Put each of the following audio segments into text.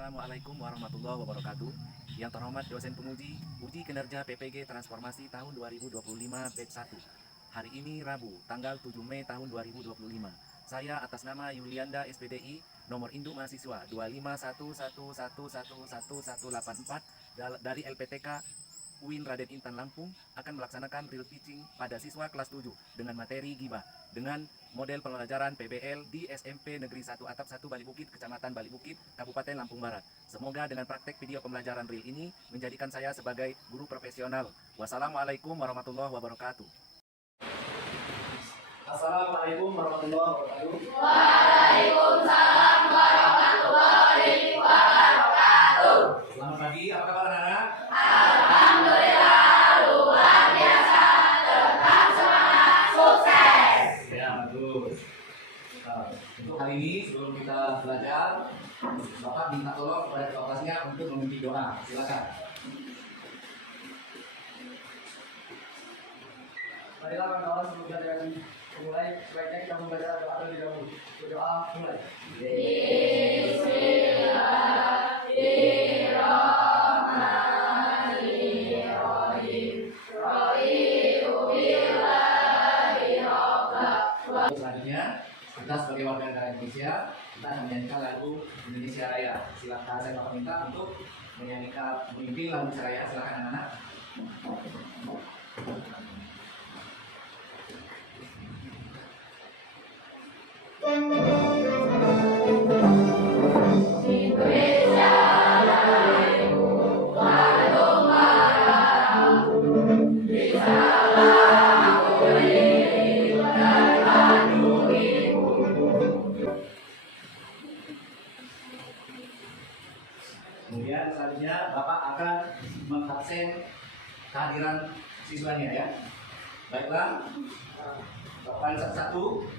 Assalamualaikum warahmatullahi wabarakatuh. Yang terhormat dosen penguji uji kinerja PPG Transformasi tahun 2025 batch 1. Hari ini Rabu, tanggal 7 Mei tahun 2025. Saya atas nama Yulianda SPDI, nomor induk mahasiswa 25111111184 dari LPTK UIN Raden Intan Lampung akan melaksanakan real teaching pada siswa kelas 7 dengan materi ghibah dengan model pembelajaran PBL di SMP Negeri 1 Atap 1 Balik Bukit, Kecamatan Balik Bukit, Kabupaten Lampung Barat. Semoga dengan praktek video pembelajaran real ini menjadikan saya sebagai guru profesional. Wassalamualaikum warahmatullahi wabarakatuh. Assalamualaikum warahmatullahi wabarakatuh. Waalaikumsalam warahmatullahi wabarakatuh. Selamat pagi, apa kabar anak-anak? Alhamdulillah luar biasa, tetap semangat, sukses. Ya, bagus. Untuk hari ini sebelum kita belajar, Bapak minta tolong kepada ketua kelasnya untuk memimpin doa. Silakan. Marilah kawan-kawan sebelum pelajaran mulai, sebaiknya kita membaca doa terlebih dahulu. Berdoa mulai. Selanjutnya, kita sebagai warga negara Indonesia, kita akan menyanyikan lagu Indonesia Raya. Silakan saya Bapak minta untuk menyanyikan memimpin lagu Indonesia Raya. Silakan anak-anak. Kemudian selanjutnya Bapak akan mengabsen kehadiran siswanya ya. Baiklah. Bapak satu.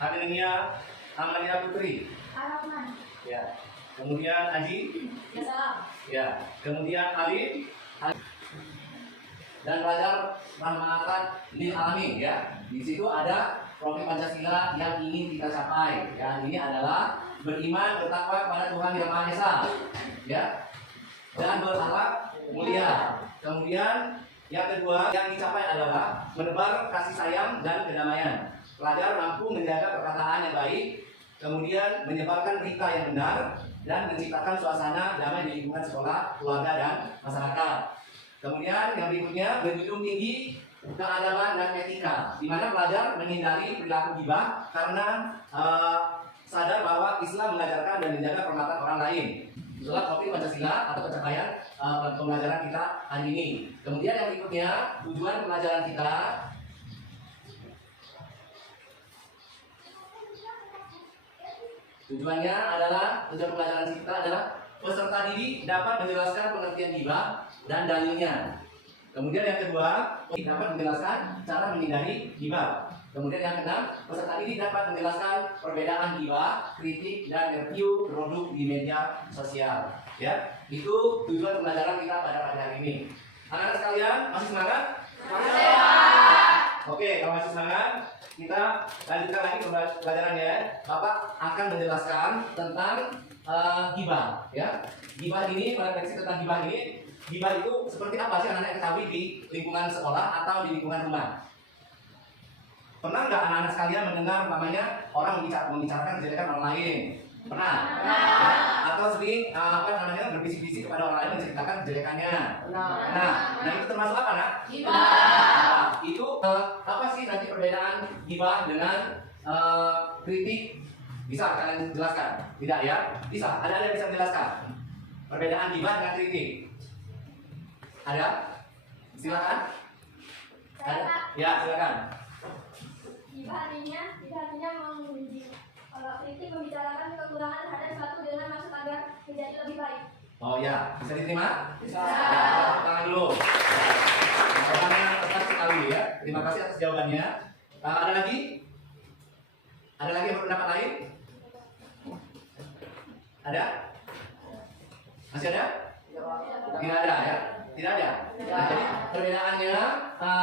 Hadirnya Amalia Putri. Ar-Rahman. Ya. Kemudian Aji. Ya salam. Ya. Kemudian Ali. Dan pelajar Rahmatan Lil Alamin ya. Di situ ada profil Pancasila yang ingin kita capai. Ya, ini adalah beriman bertakwa kepada Tuhan Yang Maha Esa. Ya. Dan berakhlak mulia. Kemudian yang kedua yang dicapai adalah menebar kasih sayang dan kedamaian. Pelajar mampu menjaga perkataan yang baik, kemudian menyebarkan berita yang benar, dan menciptakan suasana damai di lingkungan sekolah, keluarga, dan masyarakat. Kemudian yang berikutnya menjunjung tinggi keadaban dan etika, di mana pelajar menghindari perilaku ghibah karena sadar bahwa Islam mengajarkan dan menjaga kehormatan orang lain. Itulah topik Pancasila atau pencapaian pembelajaran kita hari ini. Kemudian yang berikutnya tujuan pelajaran kita. Tujuan pembelajaran kita adalah peserta didik dapat menjelaskan pengertian ghibah dan dalilnya. Kemudian yang kedua, dapat menjelaskan cara menghindari ghibah. Kemudian yang keenam, peserta didik dapat menjelaskan perbedaan ghibah, kritik, dan review produk di media sosial. Ya, itu tujuan pembelajaran kita pada hari ini. Anak-anak sekalian, masih semangat? Oke, kalau masih semangat, kita lanjutkan lagi pembelajarannya. Bapak akan menjelaskan tentang ghibah. Ya, ghibah ini, pada refleksi tentang ghibah ini, ghibah itu seperti apa sih anak-anak ketahui di lingkungan sekolah atau di lingkungan rumah? Pernah nggak anak-anak sekalian mendengar namanya orang membicarakan kejelekan orang lain? Pernah? Ya? Atau sering berbisik-bisik kepada orang lain menceritakan kejelekannya? Nah itu termasuk apa, nak? Ghibah. Itu apa sih nanti perbedaan ghibah dengan kritik? Bisa kalian jelaskan? Tidak ya? Bisa. Ada yang bisa menjelaskan perbedaan ghibah dengan kritik? Ada? Silakan. Ada? Ya, silakan. Ghibah artinya memuji. Kalau kritik membicarakan kekurangan terhadap suatu dengan maksud agar menjadi lebih baik. Oh ya, bisa diterima? Bisa. Ya, tangan dulu. Jawabannya tepat sekali ya. Terima kasih atas jawabannya. Ada lagi? Ada lagi yang berpendapat lain? Ada? Masih ada? Tidak ada ya? Tidak ada. Nah, jadi perbedaannya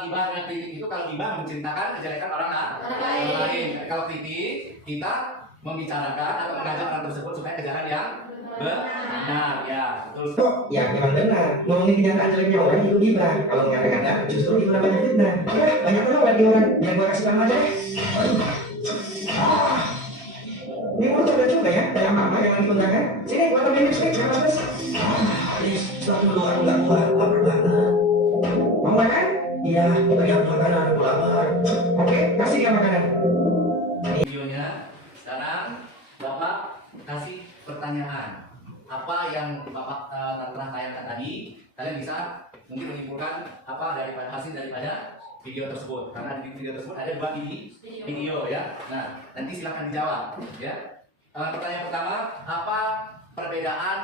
ghibah dengan kritik itu, kalau ghibah menceritakan kejelekan orang lain. Kalau kritik kita membicarakan atau mengajak orang tersebut supaya ke jalan yang Benar, ya, betul. Oh, ya memang benar. Ngomongin kenyataan jeleknya orang itu gibah. Kalau mengatakan enggak, justru itu namanya fitnah. Ya, banyak banget lagi orang yang gue kasih nama aja deh. Ini mulut udah juga ya, kayak mama yang lagi kondangan. Sini, gua ambil lipstick, jangan males. Please, stop dulu, aku nggak kuat, lapar banget. Mau makan? Iya, bagi aku makanan, aku lapar. Oke, kasih dia makanan. Videonya sekarang Bapak kasih pertanyaan. Apa yang Bapak telah tayangkan tadi, kalian bisa mungkin menyimpulkan apa daripada hasil daripada video tersebut. Karena di video tersebut ada 2 video ya. Nah, nanti silakan dijawab ya. Pertanyaan pertama, apa perbedaan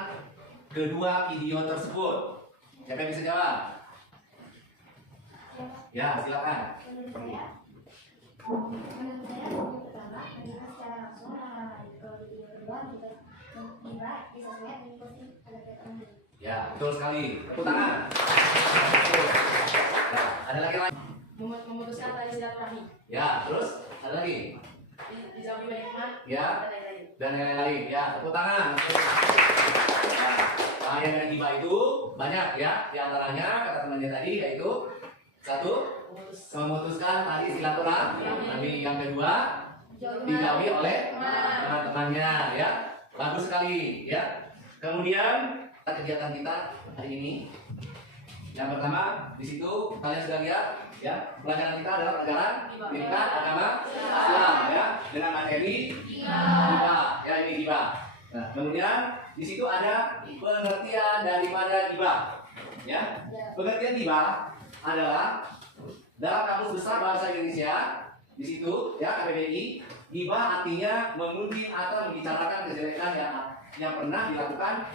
kedua video tersebut? Siapa yang bisa jawab? Ya, silakan. Menurut saya video pertama menunjukkan secara langsung orang lain. Kalau video kedua kita bisa lihat dan posting agar kita menang. Ya, betul sekali. Tepuk tangan. Nah, ada lagi? Memutuskan tali silaturahmi. Ya, terus ada lagi? Dijauhi banyak hikmah. Ya, Dan lain-lain. dan yang lain. Ya, tepuk tangan. Nah, bahaya dengan gibah itu banyak ya. Di antaranya kata temannya tadi yaitu satu, memutuskan tali silaturahmi. Yang kedua, dijauhi oleh teman-temannya ya. Bagus sekali ya. Kemudian kegiatan kita hari ini yang pertama di situ kalian sudah lihat ya, pelajaran kita adalah pelajaran pendidikan agama Islam ya, dengan materi gibah ya, ini gibah. Nah, kemudian di situ ada pengertian daripada gibah ya. Pengertian gibah adalah dalam Kamus Besar Bahasa Indonesia di situ ya, KBBI, gibah artinya memuji atau membicarakan kejelekan yang pernah dilakukan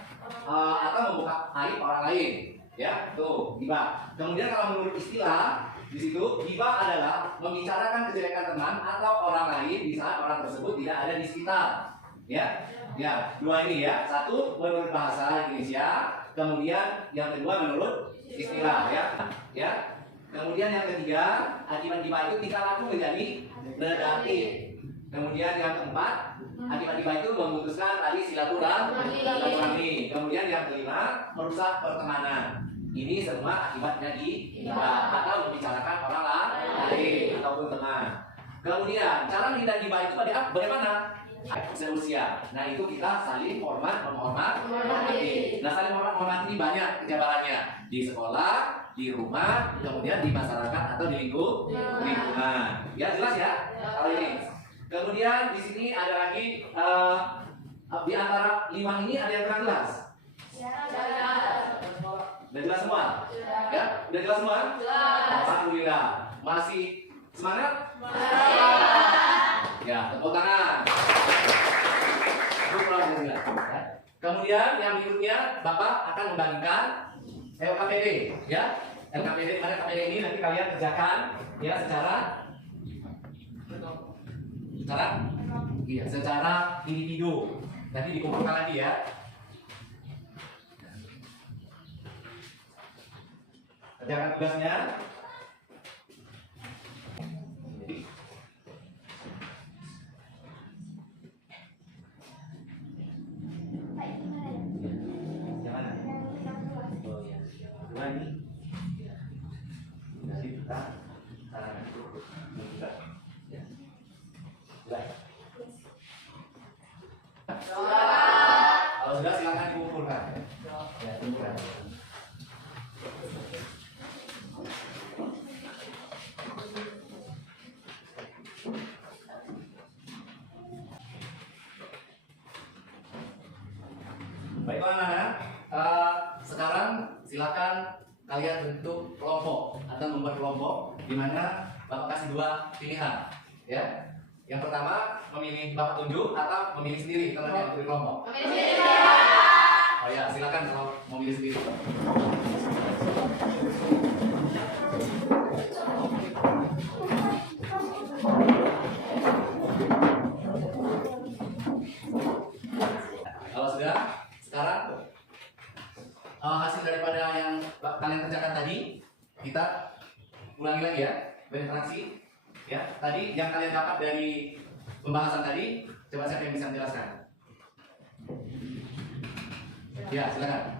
atau membuka aib orang lain ya, tuh gibah. Kemudian kalau menurut istilah di situ, gibah adalah membicarakan kejelekan teman atau orang lain di saat orang tersebut tidak ada di sekitar ya. Ya, dua ini ya, satu menurut bahasa Indonesia, kemudian yang kedua menurut istilah ya. Ya. Kemudian yang ketiga, akibat gibah itu tingkah laku menjadi negatif. Kemudian yang keempat, akibat gibah itu memutuskan tali silaturahmi. Kemudian yang kelima, merusak pertemanan. Ini semua akibatnya gibah atau membicarakan orang lain ataupun teman. Kemudian cara menghindari gibah itu bagaimana? Seusia. Nah, itu kita saling menghormati. Nah, saling menghormati ini banyak penjabarannya di sekolah, di rumah, kemudian di masyarakat atau di lingkungan. Ya, jelas ya kalau ini. Kemudian di sini ada lagi di antara 5 ini ada yang kurang jelas. Udah jelas semua? Ya, udah jelas semua? Alhamdulillah. Masih semangat? Ya, tepuk tangan. Kemudian yang berikutnya Bapak akan membagikan LKPD ya. LKPD, di mana KPD ini nanti kalian kerjakan ya secara individu. Nanti dikumpulkan lagi ya. Kerjakan tugasnya. Kalau sudah silakan dikumpulkan. Ya, kumpulkan. Baiklah anak-anak, sekarang silakan kalian bentuk kelompok atau membuat kelompok di mana Bapak kasih 2 pilihan ya. Yang pertama memilih Bapak tunjuk atau memilih sendiri kalau yang di kelompok. Oh ya, silakan kalau mau milih sendiri. Kalau sudah, sekarang hasil daripada yang kalian kerjakan tadi kita ulangi lagi ya, berinteraksi ya. Tadi yang kalian dapat dari pembahasan tadi, coba siapa yang bisa menjelaskan? Ya, silakan.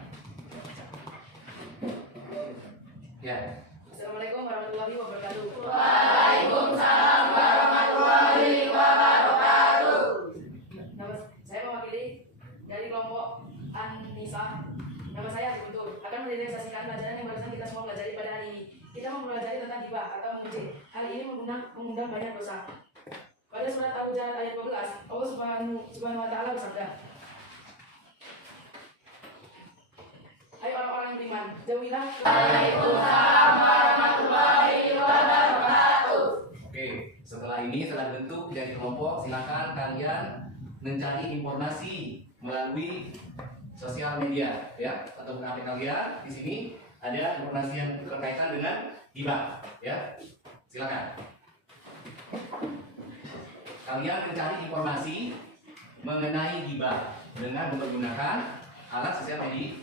Ya. Assalamualaikum warahmatullahi wabarakatuh. Waalaikumsalam warahmatullahi wabarakatuh. Saya mewakili dari kelompok Anissa. Nama saya Guntur. Akan merealisasikan pelajaran yang barusan kita semua pelajari pada hari ini. Kita mempelajari tentang hibah atau memuji. Hal ini mengundang banyak dosa. Pada surat Al-Hujurat ayat 12, Allah Subhanahu wa taala bersabda, "Hai orang-orang yang beriman, jauhilah." Waalaikumsalam warahmatullahi wabarakatuh. Oke, setelah ini setelah bentuk jadi kelompok, silakan kalian mencari informasi melalui sosial media, ya, atau HP kalian. Di sini ada informasi yang berkaitan dengan hibah, ya. Silakan. Kalian mencari informasi mengenai hibah dengan menggunakan alat sosial media.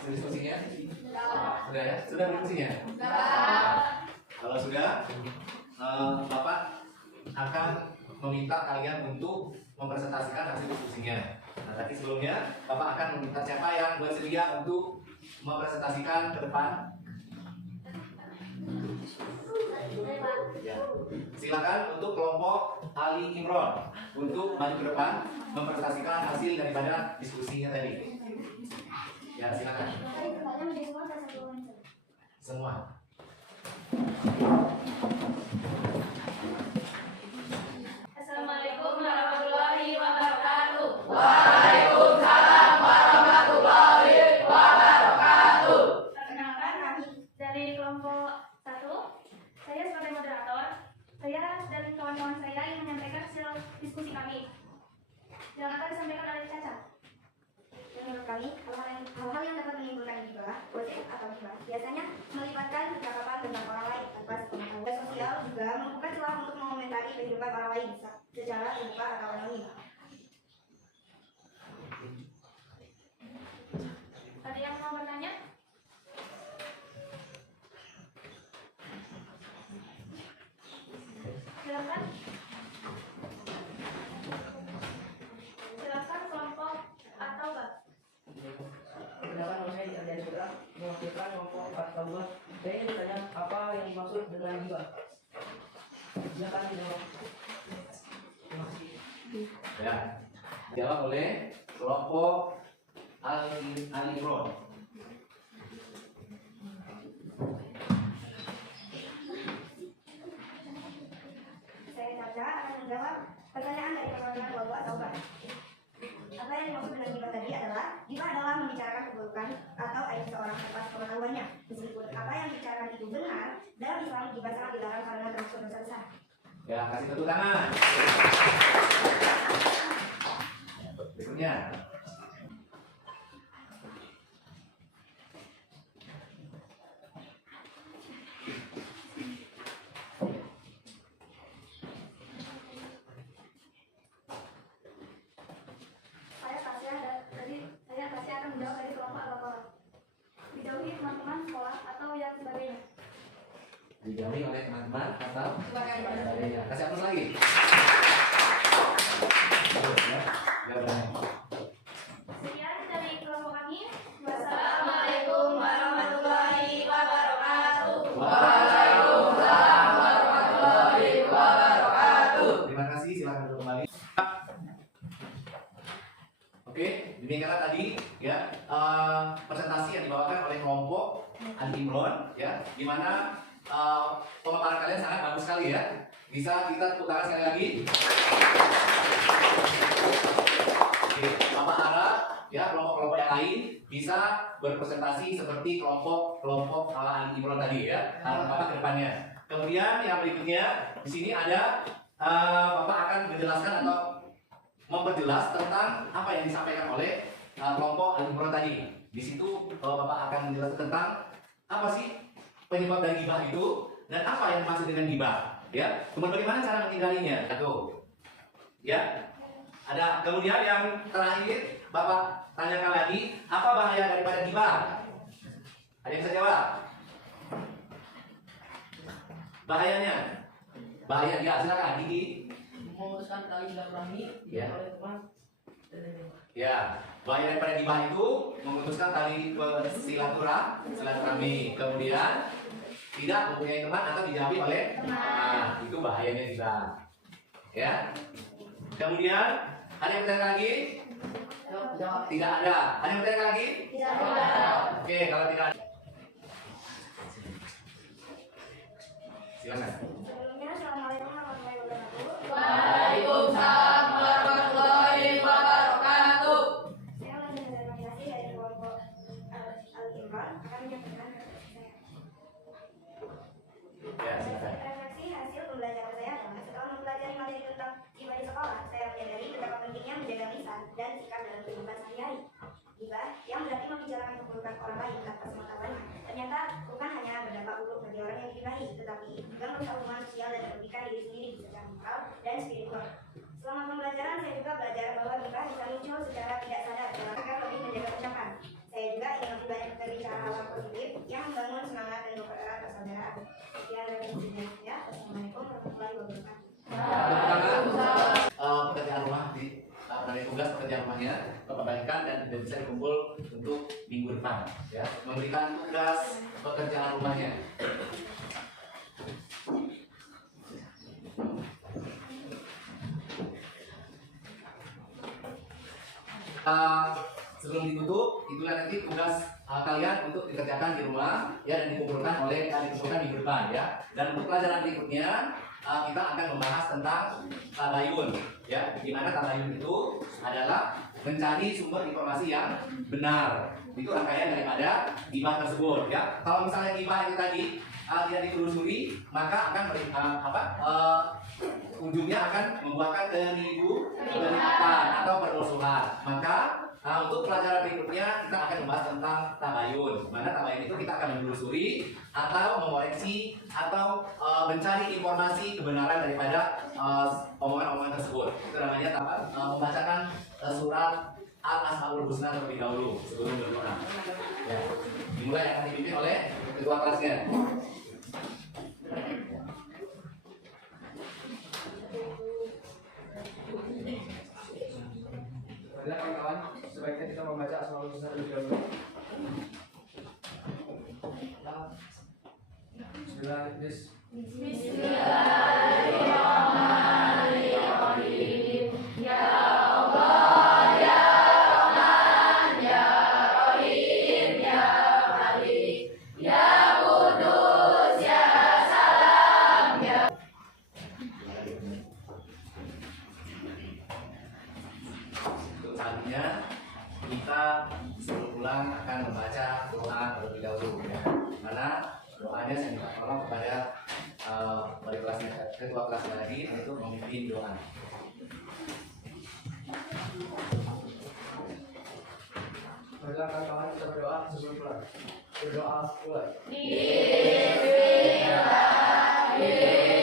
Sudah diskusinya? Sudah ya? Sudah diskusinya? Kalau sudah, Bapak akan meminta kalian untuk mempresentasikan hasil diskusinya. Nah, tapi sebelumnya Bapak akan meminta siapa yang bersedia untuk mempresentasikan ke depan? Ya. Silakan untuk kelompok Ali Imron untuk maju ke depan mempresentasikan hasil daripada diskusinya tadi. Ya, silakan. Semua. Assalamualaikum warahmatullahi wabarakatuh. Waalaikumsalam warahmatullahi wabarakatuh. Perkenalkan, kami dari kelompok 1. Saya sebagai moderator. Saya dan kawan-kawan saya ingin menyampaikan hasil diskusi kami yang akan disampaikan oleh Caca. Menurut kami, hal-hal yang dapat menimbulkan hibah, gosip atau hibah biasanya melibatkan percakapan tentang orang lain tanpa sepengetahuan. Media sosial juga membuka celah untuk mengomentari kehidupan orang lain secara terbuka atau anonim. Ada yang mau bertanya? Silakan. Silakan kelompok atau Bang. Perkenalkan, nama saya Ardian Putra, mewakilkan kelompok 4 Tabua. Saya ingin bertanya apa yang dimaksud dengan hibah. Silakan dijawab. Terima kasih. Ya. Dijawab oleh kelompok Ali Imron. Saya Caca akan menjawab pertanyaan dari perwakilan kelompok atau Bang. Apa yang dimaksud dengan hibah tadi adalah hibah adalah membicarakan keburukan atau aib seseorang tanpa sepengetahuannya. Meskipun apa yang dibicarakan itu benar, dalam Islam hibah sangat dilarang karena termasuk dosa besar. Ya, kasih tepuk tangan. Berikutnya. Saya Tasya akan menjawab dari kelompok apa? Dijauhi teman-teman sekolah atau yang sebagainya. Dijauhi oleh teman-teman atau sebagainya. Kasih aplaus lagi. Ya, boleh. Sekian dari kelompok kami. Assalamualaikum warahmatullahi wabarakatuh. Waalaikumsalam warahmatullahi wabarakatuh. Terima kasih, silakan duduk kembali. Oke, demikianlah tadi ya presentasi yang dibawakan oleh kelompok Ali Imron ya, di mana pemaparan kalian sangat bagus sekali ya. Bisa kita tepuk tangan sekali lagi. Oke, Bapak harap ya kelompok-kelompok yang lain bisa berpresentasi seperti kelompok Ali Imran tadi ya. Bapak ke depannya. Kemudian yang berikutnya di sini ada Bapak akan menjelaskan atau memperjelas tentang apa yang disampaikan oleh kelompok Ali Imran tadi. Di situ Bapak akan menjelaskan tentang apa sih penyebab dari gibah itu dan apa yang dimaksud dengan gibah, ya. Kemudian bagaimana cara menghindarinya, satu. Ya. Ada kemudian yang terakhir Bapak tanyakan lagi, apa bahaya daripada gibah? Ada yang bisa jawab? Bahayanya? Bahaya ya, silakan Gigi. Memutuskan tali silaturahmi Ya. oleh teman dan lain-lain. Ya, bahaya daripada gibah itu memutuskan tali silaturahmi, kemudian tidak mempunyai teman atau dijauhi oleh teman. Itu bahayanya gibah. Ya. Kemudian ada yang bertanya lagi? Jawab. Tidak ada. Ada yang bertanya lagi? Tidak ada. Oke, kalau tidak ada. Silakan. Sebelumnya, Assalamualaikum warahmatullahi wabarakatuh. Waalaikumsalam warahmatullahi wabarakatuh. Saya Lani Nurmaniasi dari kelompok Al-Imran akan menyampaikan refleksi saya. Ya, silakan. Refleksi hasil pembelajaran saya adalah setelah mempelajari materi tentang gibah di sekolah, saya menyadari betapa pentingnya menjaga lisan dan sikap dalam kehidupan sehari-hari. Gibah yang berarti membicarakan keburukan orang lain tanpa sepengetahuannya ternyata bukan hanya berdampak buruk bagi orang yang digibahi, tetapi juga merusak hubungan sosial dan merugikan diri sendiri secara moral dan spiritual. Selama pembelajaran, saya juga belajar bahwa gibah bisa muncul secara tidak sadar agar lebih menjaga ucapan. Saya juga ingin lebih banyak berbicara hal-hal positif yang membangun semangat dan mempererat persaudaraan. Sekian dari saya. Wassalamualaikum warahmatullahi wabarakatuh. Pekerjaan rumah dari tugas pekerjaan rumahnya Bapak bagikan dan tidak bisa dikumpul untuk minggu depan, ya. Memberikan tugas pekerjaan rumahnya. Sebelum ditutup, itulah nanti tugas kalian untuk dikerjakan di rumah, ya, dan dikumpulkan minggu depan, ya. Dan untuk pelajaran berikutnya kita akan membahas tentang tabayun, ya. Di mana tabayun itu adalah mencari sumber informasi yang benar. Itu rangkaian daripada gibah tersebut, ya. Kalau misalnya gibah itu tadi tidak ditelusuri, maka akan ujungnya akan membuahkan keributan atau permusuhan. Maka untuk pelajaran berikutnya kita akan membahas tentang tabayun. Mana tabayun itu kita akan menelusuri atau mengoreksi atau mencari informasi kebenaran daripada omongan-omongan tersebut. Itu namanya membacakan surat Al-Asmaul Husna terlebih dahulu sebelum berdoa. Ya. Dimulai akan dipimpin oleh ketua kelasnya. Baiklah kawan-kawan, sebaiknya kita membaca Asmaul Husna terlebih dahulu. Bismillahirrahmanirrahim. Bismillahirrahmanirrahim. Ya Allah, ya Rahman, ya Rahim, ya Malik, ya Kudus, ya Salam, ya. Untuk selanjutnya kita sebelum pulang akan membaca doa terlebih dahulu, ya. Mana doanya saya minta tolong kepada wali kelasnya, ketua kelasnya lagi untuk memimpin doa. Baiklah kawan-kawan, kita berdoa sebelum pulang. Berdoa mulai. Bismillahirrahmanirrahim.